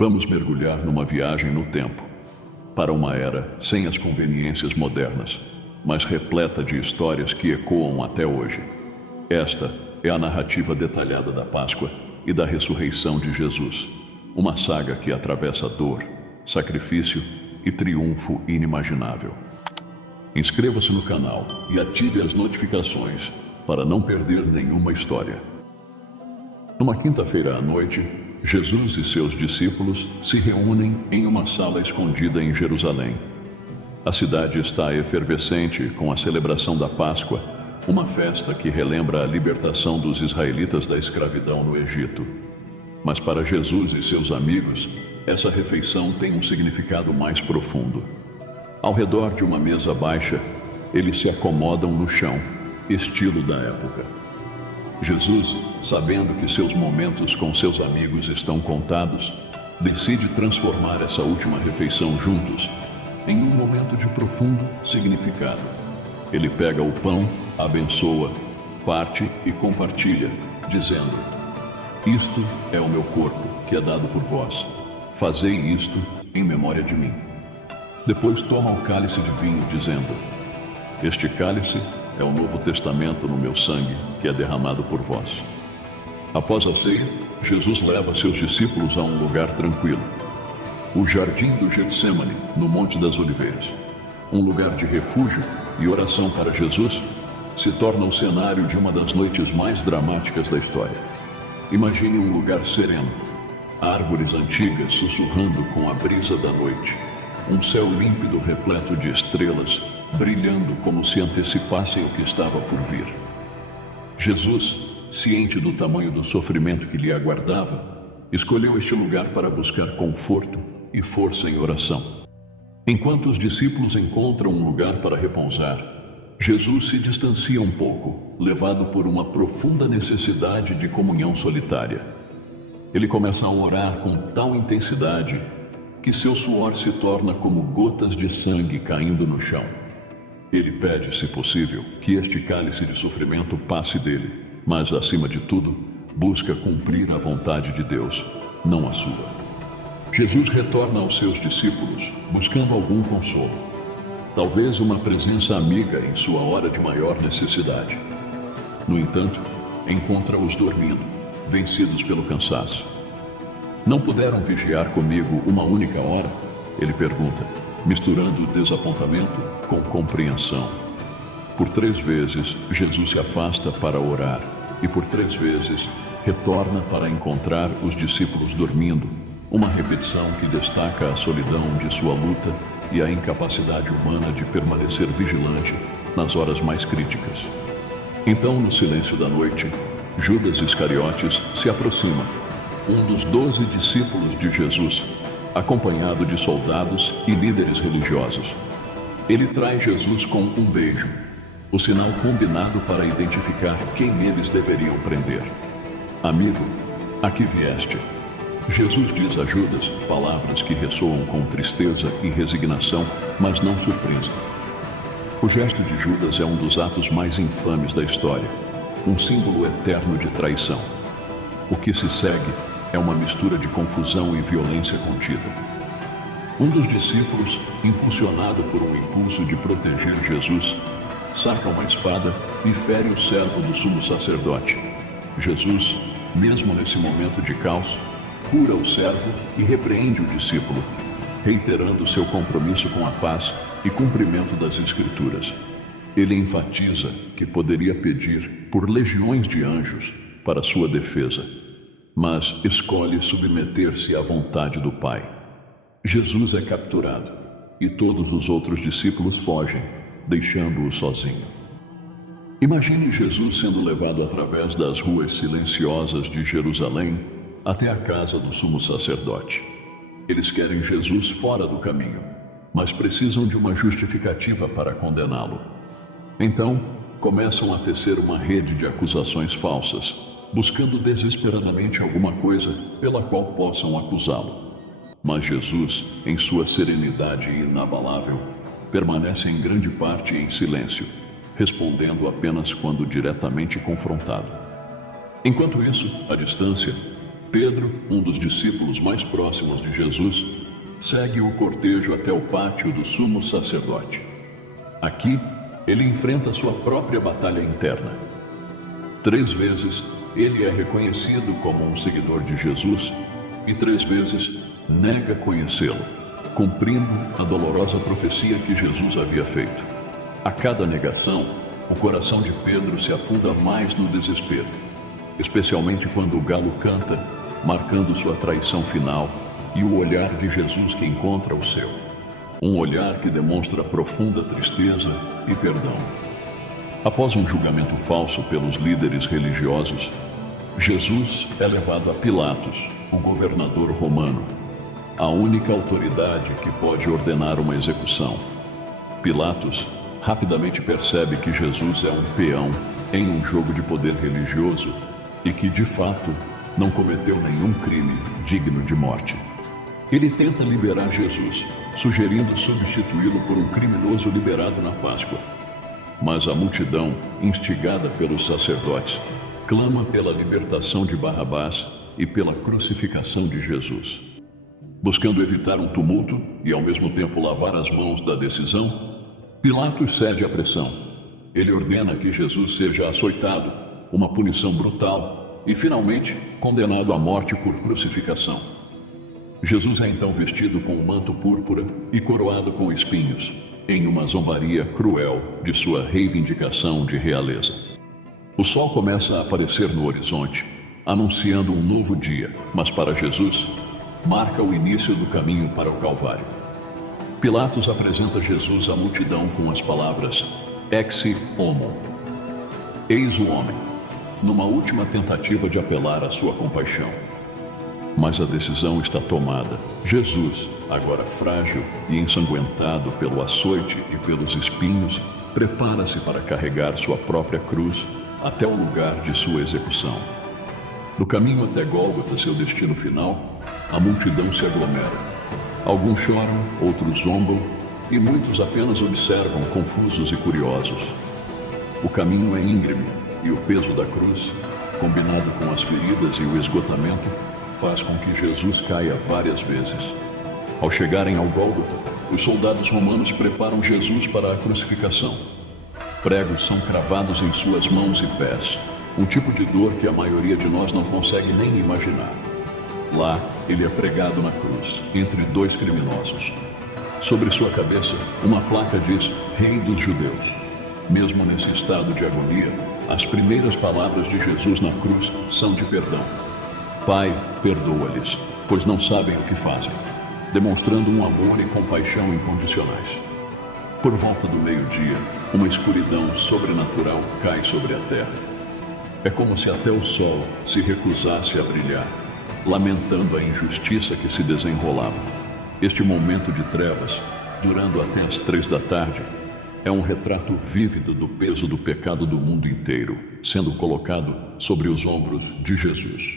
Vamos mergulhar numa viagem no tempo, para uma era sem as conveniências modernas, mas repleta de histórias que ecoam até hoje. Esta é a narrativa detalhada da Páscoa e da ressurreição de Jesus, uma saga que atravessa dor, sacrifício e triunfo inimaginável. Inscreva-se no canal e ative as notificações para não perder nenhuma história. Numa quinta-feira à noite, Jesus e seus discípulos se reúnem em uma sala escondida em Jerusalém. A cidade está efervescente com a celebração da Páscoa, uma festa que relembra a libertação dos israelitas da escravidão no Egito. Mas para Jesus e seus amigos, essa refeição tem um significado mais profundo. Ao redor de uma mesa baixa, eles se acomodam no chão, estilo da época. Jesus, sabendo que seus momentos com seus amigos estão contados, decide transformar essa última refeição juntos em um momento de profundo significado. Ele pega o pão, abençoa, parte e compartilha, dizendo: "Isto é o meu corpo, que é dado por vós. Fazei isto em memória de mim." Depois toma o cálice de vinho, dizendo: "Este cálice é o Novo Testamento no meu sangue, que é derramado por vós." Após a ceia, Jesus leva seus discípulos a um lugar tranquilo, o Jardim do Getsêmani, no Monte das Oliveiras. Um lugar de refúgio e oração para Jesus se torna o cenário de uma das noites mais dramáticas da história. Imagine um lugar sereno, árvores antigas sussurrando com a brisa da noite, um céu límpido repleto de estrelas, brilhando como se antecipassem o que estava por vir. Jesus, ciente do tamanho do sofrimento que lhe aguardava, escolheu este lugar para buscar conforto e força em oração. Enquanto os discípulos encontram um lugar para repousar, Jesus se distancia um pouco, levado por uma profunda necessidade de comunhão solitária. Ele começa a orar com tal intensidade que seu suor se torna como gotas de sangue caindo no chão. Ele pede, se possível, que este cálice de sofrimento passe dele, mas, acima de tudo, busca cumprir a vontade de Deus, não a sua. Jesus retorna aos seus discípulos, buscando algum consolo. Talvez uma presença amiga em sua hora de maior necessidade. No entanto, encontra-os dormindo, vencidos pelo cansaço. "Não puderam vigiar comigo uma única hora?" ele pergunta, misturando desapontamento com compreensão. Por 3 vezes, Jesus se afasta para orar e por 3 vezes retorna para encontrar os discípulos dormindo, uma repetição que destaca a solidão de sua luta e a incapacidade humana de permanecer vigilante nas horas mais críticas. Então, no silêncio da noite, Judas Iscariotes se aproxima, um dos 12 discípulos de Jesus, acompanhado de soldados e líderes religiosos. Ele traz Jesus com um beijo, o sinal combinado para identificar quem eles deveriam prender. "Amigo, a que vieste?" Jesus diz a Judas palavras que ressoam com tristeza e resignação, mas não surpresa. O gesto de Judas é um dos atos mais infames da história, um símbolo eterno de traição. O que se segue é uma mistura de confusão e violência contida. Um dos discípulos, impulsionado por um impulso de proteger Jesus, saca uma espada e fere o servo do sumo sacerdote. Jesus, mesmo nesse momento de caos, cura o servo e repreende o discípulo, reiterando seu compromisso com a paz e cumprimento das Escrituras. Ele enfatiza que poderia pedir por legiões de anjos para sua defesa, mas escolhe submeter-se à vontade do Pai. Jesus é capturado e todos os outros discípulos fogem, deixando-o sozinho. Imagine Jesus sendo levado através das ruas silenciosas de Jerusalém até a casa do sumo sacerdote. Eles querem Jesus fora do caminho, mas precisam de uma justificativa para condená-lo. Então, começam a tecer uma rede de acusações falsas, buscando desesperadamente alguma coisa pela qual possam acusá-lo. Mas Jesus, em sua serenidade inabalável, permanece em grande parte em silêncio, respondendo apenas quando diretamente confrontado. Enquanto isso, à distância, Pedro, um dos discípulos mais próximos de Jesus, segue o cortejo até o pátio do sumo sacerdote. Aqui, ele enfrenta sua própria batalha interna. 3 vezes, ele é reconhecido como um seguidor de Jesus e 3 vezes nega conhecê-lo, cumprindo a dolorosa profecia que Jesus havia feito. A cada negação, o coração de Pedro se afunda mais no desespero, especialmente quando o galo canta, marcando sua traição final e o olhar de Jesus que encontra o seu. Um olhar que demonstra profunda tristeza e perdão. Após um julgamento falso pelos líderes religiosos, Jesus é levado a Pilatos, o governador romano, a única autoridade que pode ordenar uma execução. Pilatos rapidamente percebe que Jesus é um peão em um jogo de poder religioso e que, de fato, não cometeu nenhum crime digno de morte. Ele tenta liberar Jesus, sugerindo substituí-lo por um criminoso liberado na Páscoa. Mas a multidão, instigada pelos sacerdotes, clama pela libertação de Barrabás e pela crucificação de Jesus. Buscando evitar um tumulto e ao mesmo tempo lavar as mãos da decisão, Pilatos cede à pressão. Ele ordena que Jesus seja açoitado, uma punição brutal, e finalmente condenado à morte por crucificação. Jesus é então vestido com um manto púrpura e coroado com espinhos, em uma zombaria cruel de sua reivindicação de realeza. O sol começa a aparecer no horizonte, anunciando um novo dia, mas para Jesus, marca o início do caminho para o Calvário. Pilatos apresenta Jesus à multidão com as palavras Ecce Homo, eis o homem, numa última tentativa de apelar à sua compaixão. Mas a decisão está tomada. Jesus, agora frágil e ensanguentado pelo açoite e pelos espinhos, prepara-se para carregar sua própria cruz até o lugar de sua execução. No caminho até Gólgota, seu destino final, a multidão se aglomera. Alguns choram, outros zombam e muitos apenas observam, confusos e curiosos. O caminho é íngreme e o peso da cruz, combinado com as feridas e o esgotamento, faz com que Jesus caia várias vezes. Ao chegarem ao Gólgota, os soldados romanos preparam Jesus para a crucificação. Pregos são cravados em suas mãos e pés, um tipo de dor que a maioria de nós não consegue nem imaginar. Lá, ele é pregado na cruz, entre 2 criminosos. Sobre sua cabeça, uma placa diz Rei dos Judeus. Mesmo nesse estado de agonia, as primeiras palavras de Jesus na cruz são de perdão. Pai, perdoa-lhes, pois não sabem o que fazem, demonstrando um amor e compaixão incondicionais. Por volta do meio-dia, uma escuridão sobrenatural cai sobre a terra. É como se até o sol se recusasse a brilhar, lamentando a injustiça que se desenrolava. Este momento de trevas, durando até as 3 da tarde, é um retrato vívido do peso do pecado do mundo inteiro, sendo colocado sobre os ombros de Jesus.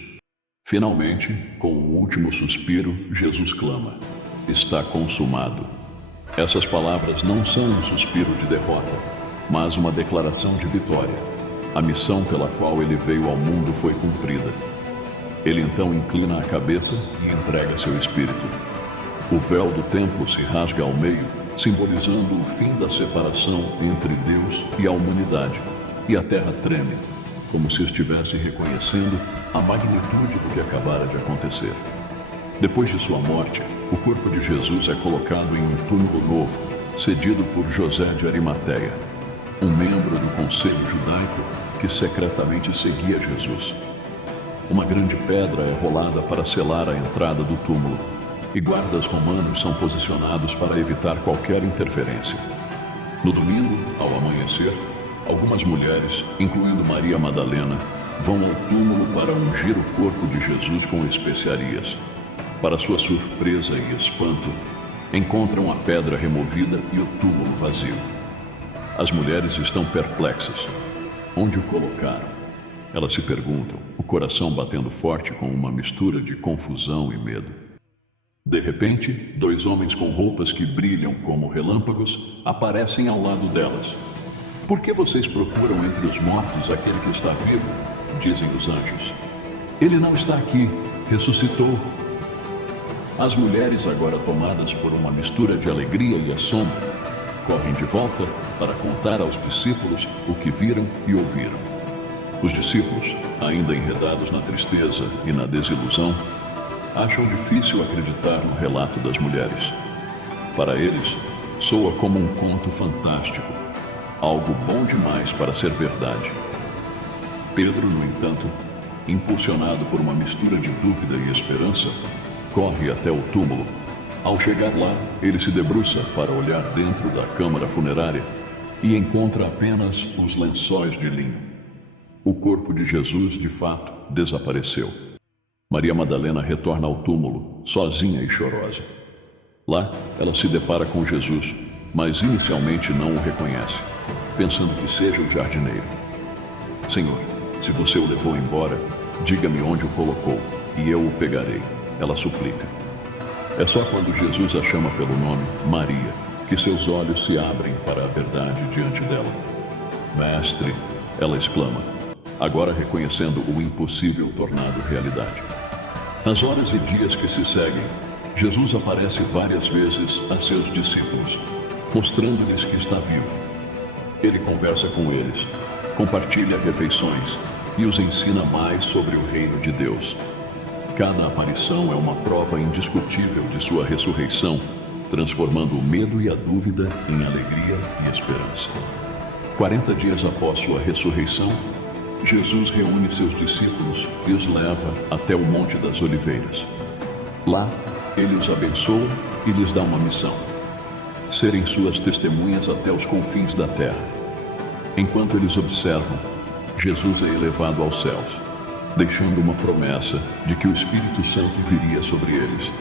Finalmente, com um último suspiro, Jesus clama: está consumado. Essas palavras não são um suspiro de derrota, mas uma declaração de vitória. A missão pela qual ele veio ao mundo foi cumprida. Ele então inclina a cabeça e entrega seu espírito. O véu do templo se rasga ao meio, simbolizando o fim da separação entre Deus e a humanidade, e a terra treme, como se estivesse reconhecendo a magnitude do que acabara de acontecer. Depois de sua morte, o corpo de Jesus é colocado em um túmulo novo, cedido por José de Arimateia, um membro do conselho judaico que secretamente seguia Jesus. Uma grande pedra é rolada para selar a entrada do túmulo, e guardas romanos são posicionados para evitar qualquer interferência. No domingo, ao amanhecer, algumas mulheres, incluindo Maria Madalena, vão ao túmulo para ungir o corpo de Jesus com especiarias. Para sua surpresa e espanto, encontram a pedra removida e o túmulo vazio. As mulheres estão perplexas. Onde o colocaram? Elas se perguntam, o coração batendo forte com uma mistura de confusão e medo. De repente, 2 homens com roupas que brilham como relâmpagos aparecem ao lado delas. Por que vocês procuram entre os mortos aquele que está vivo? Dizem os anjos. Ele não está aqui, ressuscitou. As mulheres, agora tomadas por uma mistura de alegria e assombro, correm de volta para contar aos discípulos o que viram e ouviram. Os discípulos, ainda enredados na tristeza e na desilusão, acham difícil acreditar no relato das mulheres. Para eles, soa como um conto fantástico, algo bom demais para ser verdade. Pedro, no entanto, impulsionado por uma mistura de dúvida e esperança, corre até o túmulo. Ao chegar lá, ele se debruça para olhar dentro da câmara funerária e encontra apenas os lençóis de linho. O corpo de Jesus, de fato, desapareceu. Maria Madalena retorna ao túmulo, sozinha e chorosa. Lá, ela se depara com Jesus, mas inicialmente não o reconhece, pensando que seja o jardineiro. Senhor, se você o levou embora, diga-me onde o colocou, e eu o pegarei, ela suplica. É só quando Jesus a chama pelo nome, Maria, que seus olhos se abrem para a verdade diante dela. Mestre, ela exclama, agora reconhecendo o impossível tornado realidade. Nas horas e dias que se seguem, Jesus aparece várias vezes a seus discípulos, mostrando-lhes que está vivo. Ele conversa com eles, compartilha refeições e os ensina mais sobre o reino de Deus. Cada aparição é uma prova indiscutível de sua ressurreição, transformando o medo e a dúvida em alegria e esperança. 40 dias após sua ressurreição, Jesus reúne seus discípulos e os leva até o Monte das Oliveiras. Lá, ele os abençoa e lhes dá uma missão: serem suas testemunhas até os confins da terra. Enquanto eles observam, Jesus é elevado aos céus, deixando uma promessa de que o Espírito Santo viria sobre eles,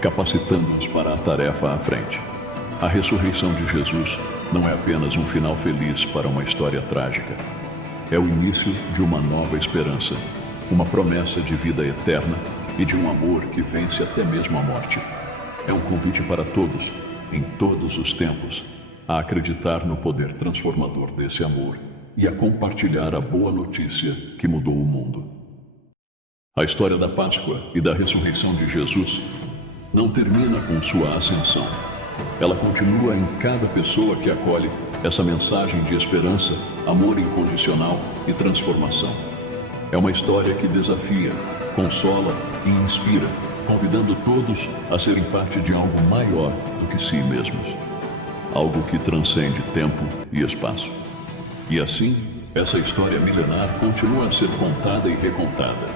capacitando-os para a tarefa à frente. A ressurreição de Jesus não é apenas um final feliz para uma história trágica. É o início de uma nova esperança, uma promessa de vida eterna e de um amor que vence até mesmo a morte. É um convite para todos, em todos os tempos, a acreditar no poder transformador desse amor e a compartilhar a boa notícia que mudou o mundo. A história da Páscoa e da ressurreição de Jesus não termina com sua ascensão. Ela continua em cada pessoa que acolhe essa mensagem de esperança, amor incondicional e transformação. É uma história que desafia, consola e inspira, convidando todos a serem parte de algo maior do que si mesmos. Algo que transcende tempo e espaço. E assim, essa história milenar continua a ser contada e recontada.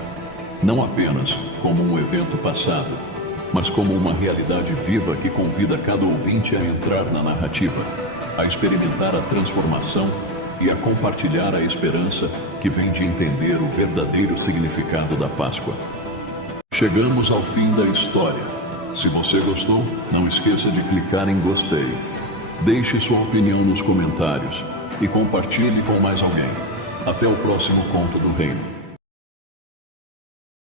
Não apenas como um evento passado, mas como uma realidade viva que convida cada ouvinte a entrar na narrativa, a experimentar a transformação e a compartilhar a esperança que vem de entender o verdadeiro significado da Páscoa. Chegamos ao fim da história. Se você gostou, não esqueça de clicar em gostei. Deixe sua opinião nos comentários e compartilhe com mais alguém. Até o próximo Conto do Reino.